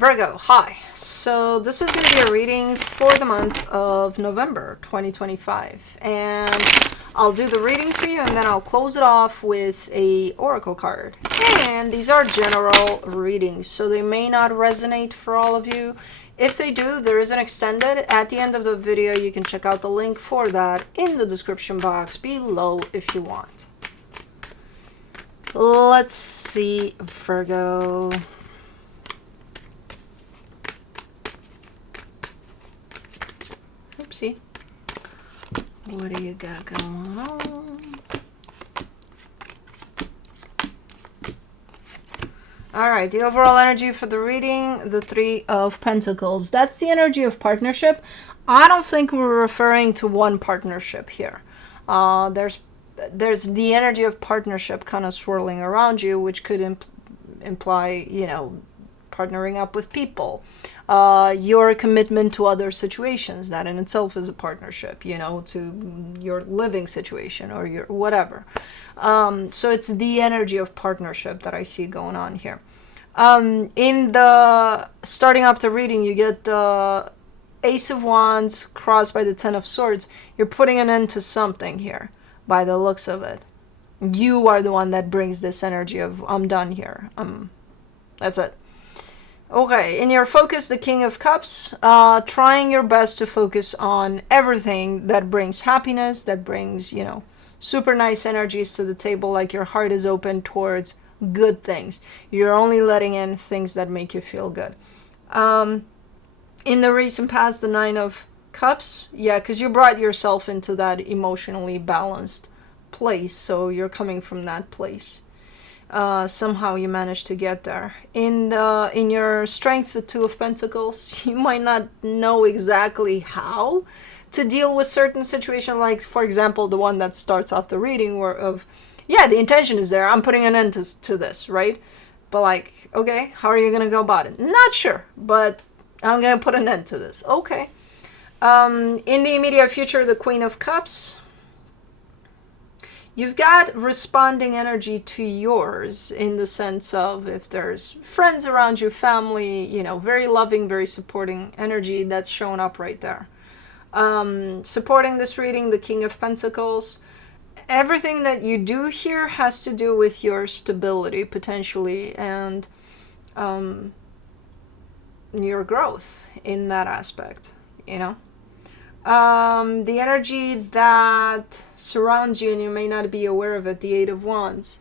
Virgo, hi. So this is going to be a reading for the month of November 2025. And I'll do the reading for you and then I'll close it off with a oracle card. And these are general readings, so they may not resonate for all of you. If they do, there is an extended. At the end of the video, you can check out the link for that in the description box below if you want. Let's see, Virgo. Oopsie. What do you got going on? Alright, the overall energy for the reading, the Three of Pentacles. That's the energy of partnership. I don't think we're referring to one partnership here. There's the energy of partnership kind of swirling around you, which could imply, you know, partnering up with people. Your commitment to other situations, that in itself is a partnership, you know, to your living situation or your whatever. So it's the energy of partnership that I see going on here. In the starting off the reading, you get the Ace of Wands crossed by the Ten of Swords. You're putting an end to something here by the looks of it. You are the one that brings this energy of I'm done here. That's it. Okay, in your focus, the King of Cups, trying your best to focus on everything that brings happiness, that brings, you know, super nice energies to the table, like your heart is open towards good things. You're only letting in things that make you feel good. In the recent past, the Nine of Cups, yeah, because you brought yourself into that emotionally balanced place, so you're coming from that place. Somehow you managed to get there. In your strength, the Two of Pentacles, you might not know exactly how to deal with certain situations, like for example the one that starts off the reading where yeah, the intention is there, I'm putting an end to this, right? But like, okay, how are you gonna go about it? Not sure, but I'm gonna put an end to this. Okay. In the immediate future, the Queen of Cups, you've got responding energy to yours, in the sense of if there's friends around you, family, you know, very loving, very supporting energy that's showing up right there. Supporting this reading, the King of Pentacles. Everything that you do here has to do with your stability, potentially, and your growth in that aspect, you know. The energy that surrounds you, and you may not be aware of it, the Eight of Wands.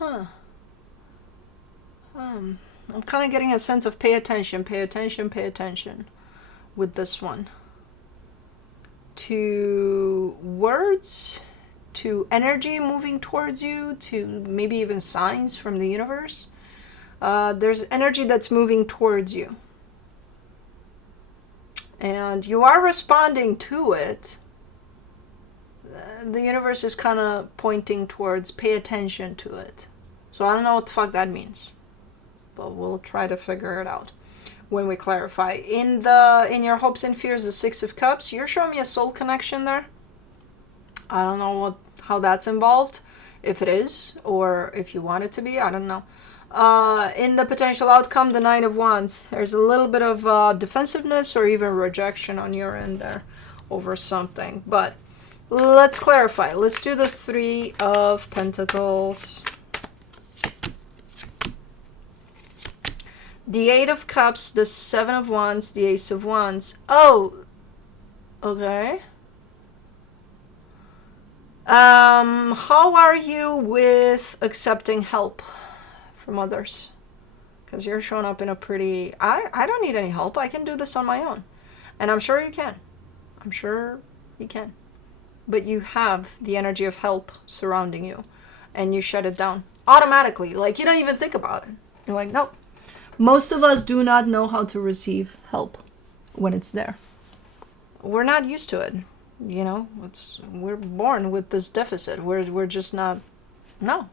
I'm kind of getting a sense of pay attention with this one. To words, to energy moving towards you, to maybe even signs from the universe. There's energy that's moving towards you. And you are responding to it. The universe is kind of pointing towards pay attention to it. So I don't know what the fuck that means, but we'll try to figure it out when we clarify. In your hopes and fears, the Six of Cups, you're showing me a soul connection there. I don't know how that's involved, if it is, or if you want it to be, I don't know. In the potential outcome, the Nine of Wands, there's a little bit of defensiveness or even rejection on your end there over something. But let's clarify. Let's do the Three of Pentacles. The Eight of Cups, the Seven of Wands, the Ace of Wands. Oh, okay. How are you with accepting help from others? Because you're showing up in a pretty, I don't need any help, I can do this on my own. And I'm sure you can. I'm sure you can. But you have the energy of help surrounding you, and you shut it down automatically. Like, you don't even think about it. You're like, nope. Most of us do not know how to receive help when it's there. We're not used to it. You know, we're born with this deficit. We're just not, no.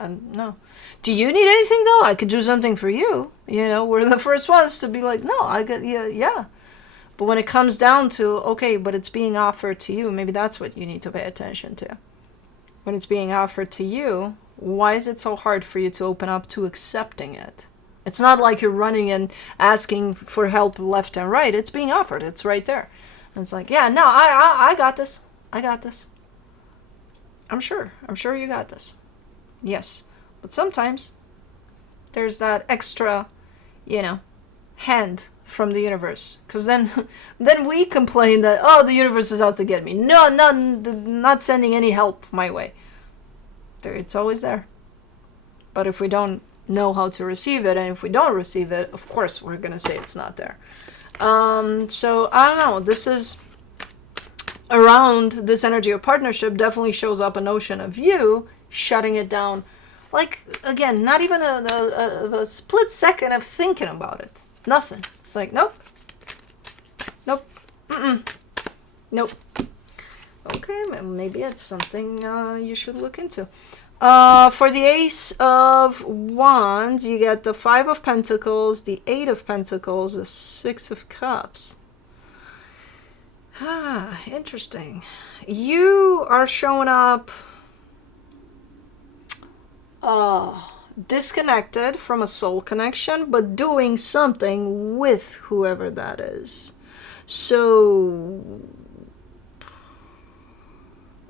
No. Do you need anything though? I could do something for you. You know, we're the first ones to be like, no, I got, yeah. But when it comes down to, okay, but it's being offered to you, maybe that's what you need to pay attention to. When it's being offered to you, why is it so hard for you to open up to accepting it It's not like you're running and asking for help left and right. It's being offered. It's right there. And it's like, yeah, no, I got this. I got this. I'm sure you got this. Yes. But sometimes there's that extra, hand from the universe. Because then we complain that, oh, the universe is out to get me. No, not sending any help my way. It's always there. But if we don't know how to receive it, and if we don't receive it, of course we're going to say it's not there. So I don't know. This is around this energy of partnership definitely shows up a notion of you shutting it down. Like, again, not even a split second of thinking about it. Nothing. It's like, nope. Nope. Okay, maybe it's something you should look into. For the Ace of Wands, you get the 5 of Pentacles, the 8 of Pentacles, the 6 of Cups. Interesting. You are showing up disconnected from a soul connection, but doing something with whoever that is. So,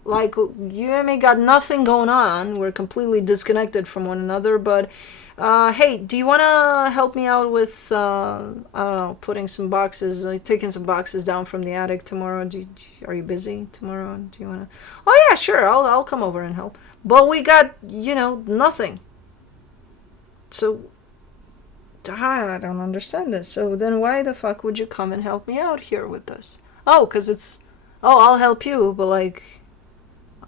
like, you and me got nothing going on. We're completely disconnected from one another, but hey, do you want to help me out with, I don't know, putting some boxes, like taking some boxes down from the attic tomorrow? Are you busy tomorrow? Do you want to? Oh yeah, sure, I'll come over and help. But we got, nothing. So, I don't understand this. So then why the fuck would you come and help me out here with this? Oh, because it's, I'll help you, but like,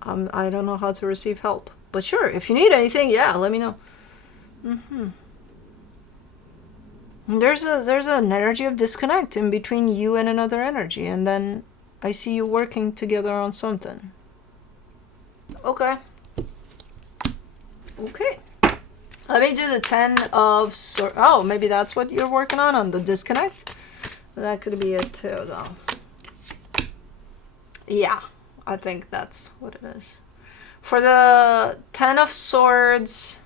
I don't know how to receive help. But sure, if you need anything, yeah, let me know. There's an energy of disconnect in between you and another energy, and then I see you working together on something. Okay. Let me do the 10 of swords. Oh, maybe that's what you're working on the disconnect? That could be it too, though. Yeah, I think that's what it is. For the 10 of Swords,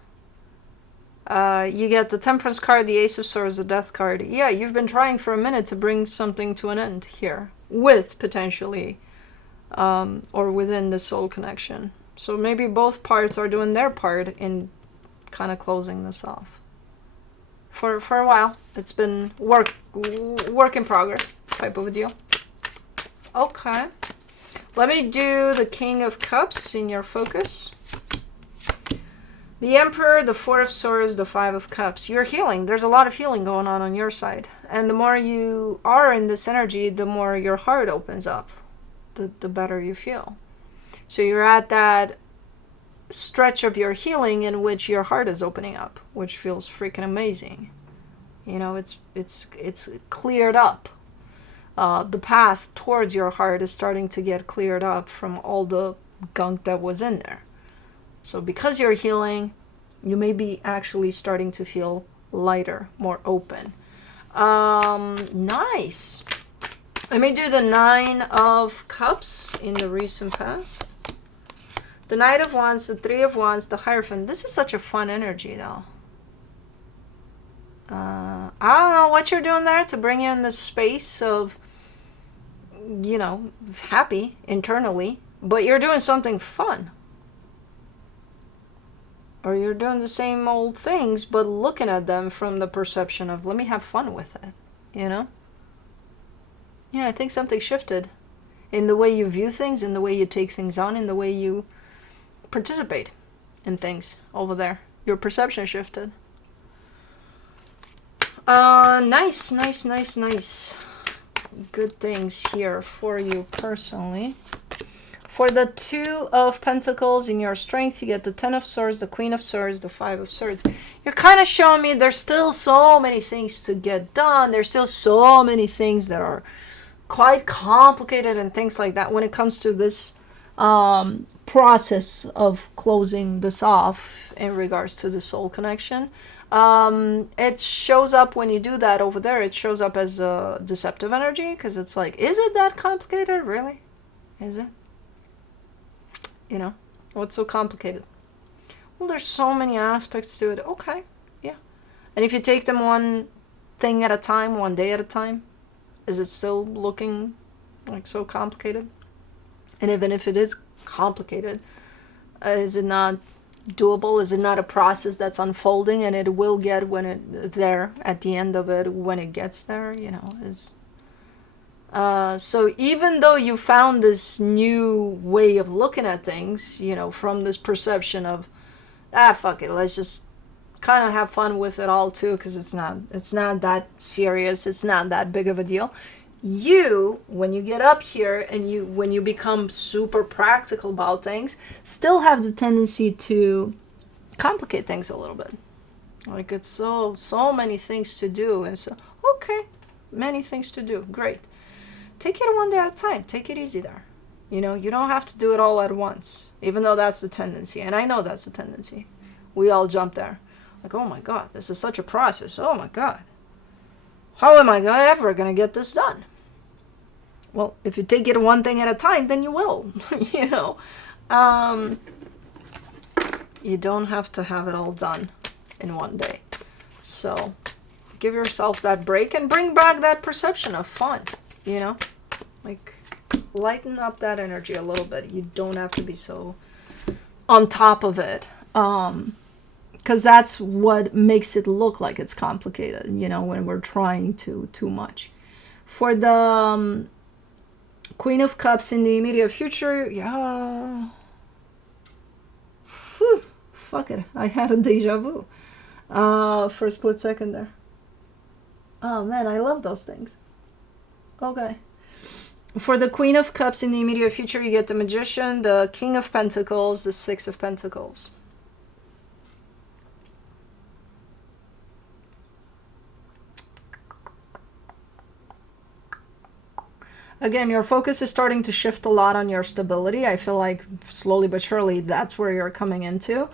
you get the Temperance card, the Ace of Swords, the Death card. Yeah, you've been trying for a minute to bring something to an end here. With, potentially, or within the soul connection. So maybe both parts are doing their part in kind of closing this off. For a while. It's been work in progress type of a deal. Okay. Let me do the King of Cups in your focus. The Emperor, the 4 of Swords, the 5 of Cups. You're healing. There's a lot of healing going on your side. And the more you are in this energy, the more your heart opens up. The better you feel. So you're at that stretch of your healing in which your heart is opening up, which feels freaking amazing. It's cleared up. The path towards your heart is starting to get cleared up from all the gunk that was in there. So because you're healing, you may be actually starting to feel lighter, more open. Nice. Let me do the 9 of Cups in the recent past. The Knight of Wands, the 3 of Wands, the Hierophant. This is such a fun energy, though. I don't know what you're doing there to bring you in this space of, happy internally, but you're doing something fun. Or you're doing the same old things, but looking at them from the perception of, let me have fun with it, Yeah, I think something shifted in the way you view things, in the way you take things on, in the way you participate in things over there. Your perception shifted. Nice. Good things here for you personally. For the 2 of Pentacles in your strength, you get the 10 of Swords, the Queen of Swords, the 5 of Swords. You're kind of showing me there's still so many things to get done. There's still so many things that are quite complicated and things like that when it comes to this process of closing this off in regards to the soul connection. It shows up when you do that over there. It shows up as a deceptive energy because it's like, is it that complicated? Really? Is it? What's so complicated? Well, there's so many aspects to it. Okay, yeah. And if you take them one thing at a time, one day at a time, is it still looking like so complicated? And even if it is complicated, is it not doable? Is it not a process that's unfolding, and it will get when it there at the end of it, when it gets there, is so even though you found this new way of looking at things, from this perception of fuck it, let's just kind of have fun with it all too, because it's not that serious, it's not that big of a deal. When you get up here and when you become super practical about things, still have the tendency to complicate things a little bit. Like, it's so many things to do, and so okay, many things to do, great. Take it one day at a time. Take it easy there. You don't have to do it all at once, even though that's the tendency. And I know that's the tendency. We all jump there. Like, oh my God, this is such a process. Oh my God. How am I ever going to get this done? Well, if you take it one thing at a time, then you will. You don't have to have it all done in one day. So give yourself that break and bring back that perception of fun. Like, lighten up that energy a little bit. You don't have to be so on top of it, because that's what makes it look like it's complicated, when we're trying too much. For the Queen of Cups in the immediate future, yeah, fuck it, I had a deja vu for a split second there. Oh man, I love those things. Okay. For the Queen of Cups in the immediate future, you get the Magician, the King of Pentacles, the Six of Pentacles. Again, your focus is starting to shift a lot on your stability. I feel like slowly but surely that's where you're coming into.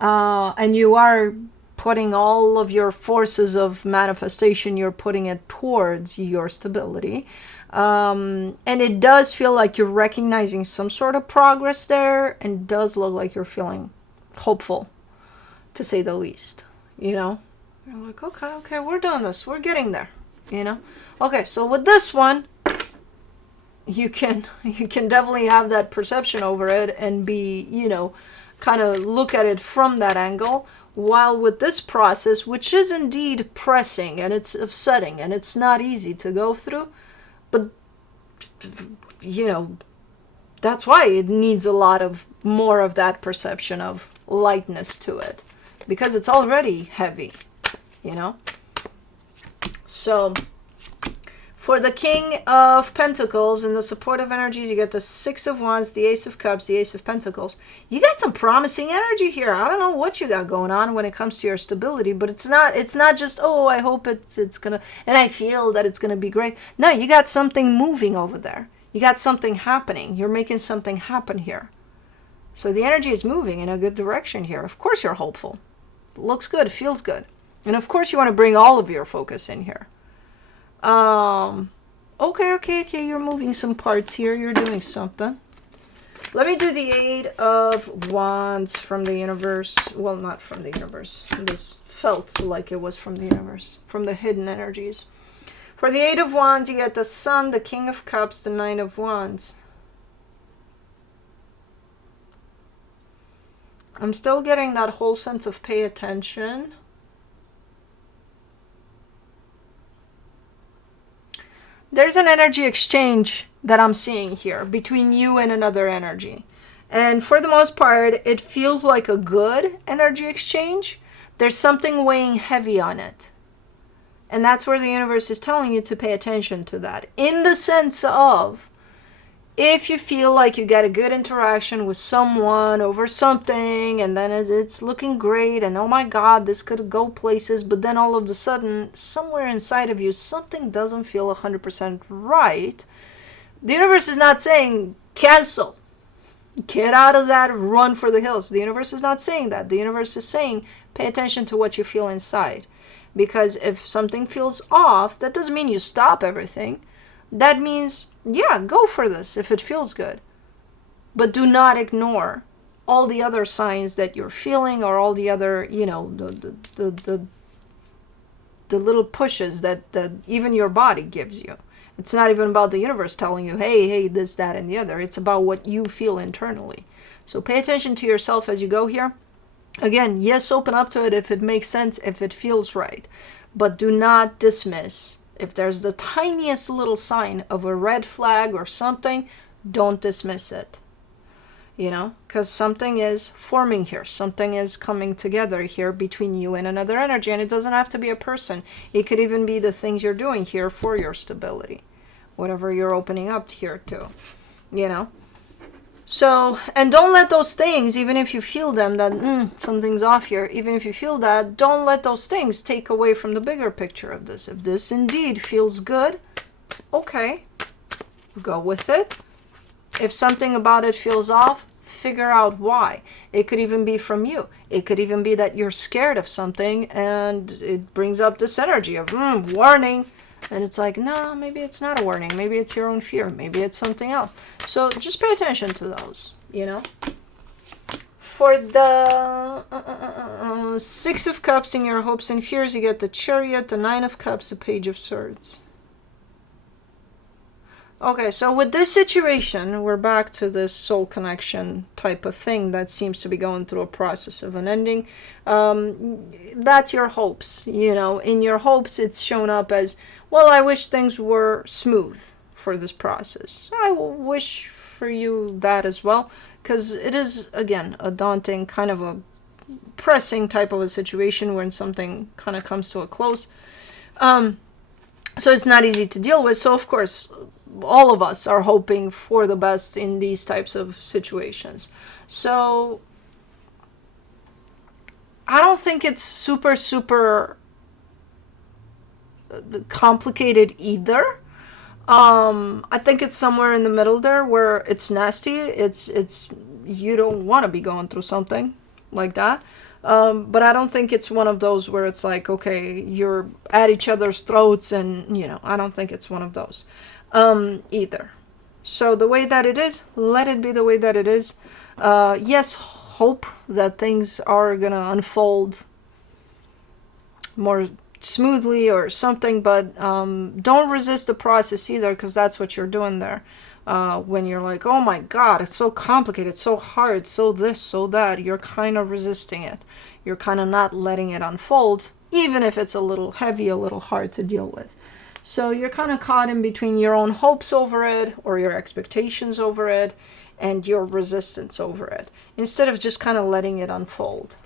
And you are putting all of your forces of manifestation, you're putting it towards your stability. And it does feel like you're recognizing some sort of progress there, and it does look like you're feeling hopeful, to say the least. You're like, okay, we're doing this, we're getting there. Okay, so with this one, you can definitely have that perception over it and be, kind of look at it from that angle. While with this process, which is indeed pressing and it's upsetting and it's not easy to go through, but that's why it needs a lot of more of that perception of lightness to it, because it's already heavy. So for the King of Pentacles and the supportive energies, you get the Six of Wands, the Ace of Cups, the Ace of Pentacles. You got some promising energy here. I don't know what you got going on when it comes to your stability, but it's not just, oh, I hope it's gonna, and I feel that it's gonna be great. No, you got something moving over there. You got something happening. You're making something happen here. So the energy is moving in a good direction here. Of course you're hopeful. It looks good, feels good. And of course you want to bring all of your focus in here. Okay, you're moving some parts here, you're doing something. Let me do the Eight of Wands from the universe. Well, not from the universe. This felt like it was from the universe, from the hidden energies. For the Eight of Wands, you get the Sun, the King of Cups, the Nine of Wands. I'm still getting that whole sense of pay attention. There's an energy exchange that I'm seeing here between you and another energy. And for the most part, it feels like a good energy exchange. There's something weighing heavy on it. And that's where the universe is telling you to pay attention to that. In the sense of, if you feel like you get a good interaction with someone over something, and then it's looking great, and oh my God, this could go places, but then all of a sudden, somewhere inside of you, something doesn't feel 100% right, the universe is not saying, cancel. Get out of that, run for the hills. The universe is not saying that. The universe is saying, pay attention to what you feel inside. Because if something feels off, that doesn't mean you stop everything. That means, yeah, go for this if it feels good. But do not ignore all the other signs that you're feeling, or all the other, the the little pushes that even your body gives you. It's not even about the universe telling you, hey, this, that, and the other. It's about what you feel internally. So pay attention to yourself as you go here. Again, yes, open up to it if it makes sense, if it feels right. But do not dismiss. If there's the tiniest little sign of a red flag or something, don't dismiss it. Because something is forming here. Something is coming together here between you and another energy. And it doesn't have to be a person. It could even be the things you're doing here for your stability. Whatever you're opening up here to. So, and don't let those things, even if you feel them, that something's off here, even if you feel that, don't let those things take away from the bigger picture of this. If this indeed feels good, okay, go with it. If something about it feels off, figure out why. It could even be from you. It could even be that you're scared of something and it brings up this energy of warning. And it's like, no, maybe it's not a warning. Maybe it's your own fear. Maybe it's something else. So just pay attention to those, For the Six of Cups in your hopes and fears, you get the Chariot, the Nine of Cups, the Page of Swords. Okay, so with this situation, we're back to this soul connection type of thing that seems to be going through a process of an ending. That's your hopes, In your hopes, it's shown up as, well, I wish things were smooth for this process. I wish for you that as well, because it is, again, a daunting, kind of a pressing type of a situation when something kind of comes to a close. So it's not easy to deal with. So, of course, all of us are hoping for the best in these types of situations. So I don't think it's super complicated either. I think it's somewhere in the middle there where it's nasty. It's you don't want to be going through something like that. But I don't think it's one of those where it's like, okay, you're at each other's throats and, I don't think it's one of those. Either. So the way that it is, let it be the way that it is. Yes, hope that things are gonna unfold more smoothly or something, but don't resist the process either, because that's what you're doing there. When you're like, oh my God, it's so complicated, so hard, so this, so that, you're kind of resisting it. You're kind of not letting it unfold, even if it's a little heavy, a little hard to deal with. So you're kind of caught in between your own hopes over it, or your expectations over it, and your resistance over it, instead of just kind of letting it unfold,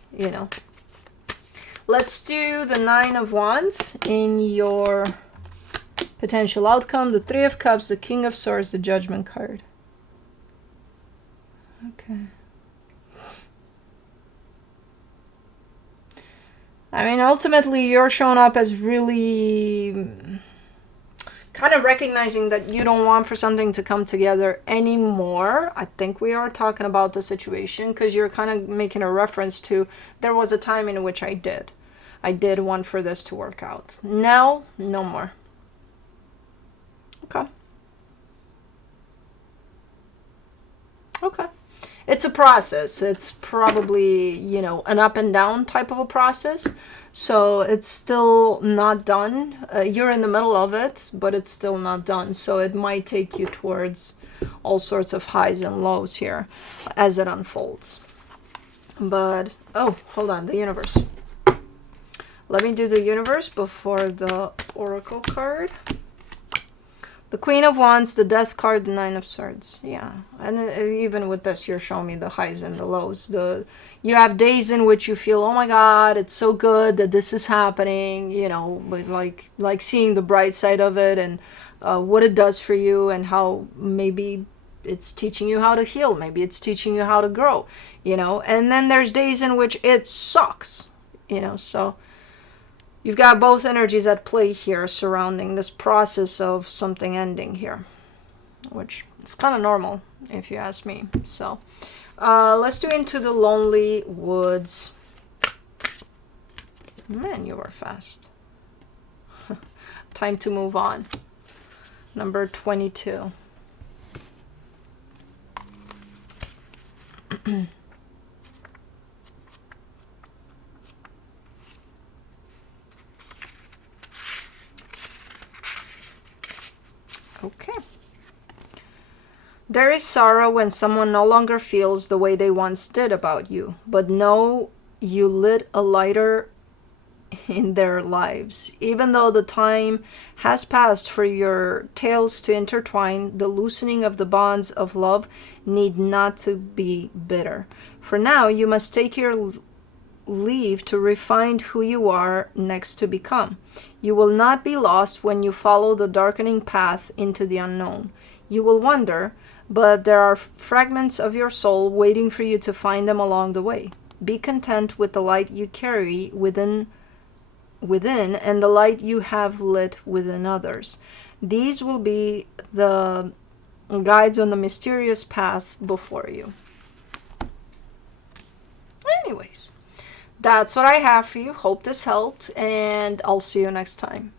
Let's do the Nine of Wands in your potential outcome. The Three of Cups, the King of Swords, the Judgment card. Okay. I mean, ultimately, you're showing up as really kind of recognizing that you don't want for something to come together anymore. I think we are talking about the situation, because you're kind of making a reference to, there was a time in which I did want for this to work out. Now, no more. Okay. It's a process. It's probably, an up and down type of a process. So it's still not done. You're in the middle of it, but it's still not done. So it might take you towards all sorts of highs and lows here as it unfolds. But, oh, hold on, the universe. Let me do the universe before the oracle card. The Queen of Wands, the Death card, the Nine of Swords. Yeah, and even with this, you're showing me the highs and the lows. You have days in which you feel, oh my God, it's so good that this is happening, but like seeing the bright side of it and what it does for you, and how maybe it's teaching you how to heal. Maybe it's teaching you how to grow, And then there's days in which it sucks, so you've got both energies at play here surrounding this process of something ending here, which is kind of normal if you ask me. So let's do Into the Lonely Woods. Man, you are fast. Time to move on. Number 22. Okay. There is sorrow when someone no longer feels the way they once did about you, but know you lit a lighter in their lives. Even though the time has passed for your tales to intertwine, the loosening of the bonds of love need not to be bitter. For now, you must take your leave to refine who you are next to become. You will not be lost when you follow the darkening path into the unknown. You will wander, but there are fragments of your soul waiting for you to find them along the way. Be content with the light you carry within and the light you have lit within others. These will be the guides on the mysterious path before you. Anyways, that's what I have for you. Hope this helped, and I'll see you next time.